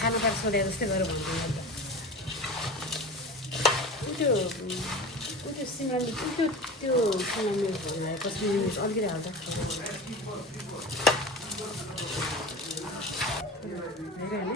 खानु पर्छ छोडेर जस्तै गरेर भन्नु त्यो सिमराले त्यो पछि अलिकति हाल्दा होइन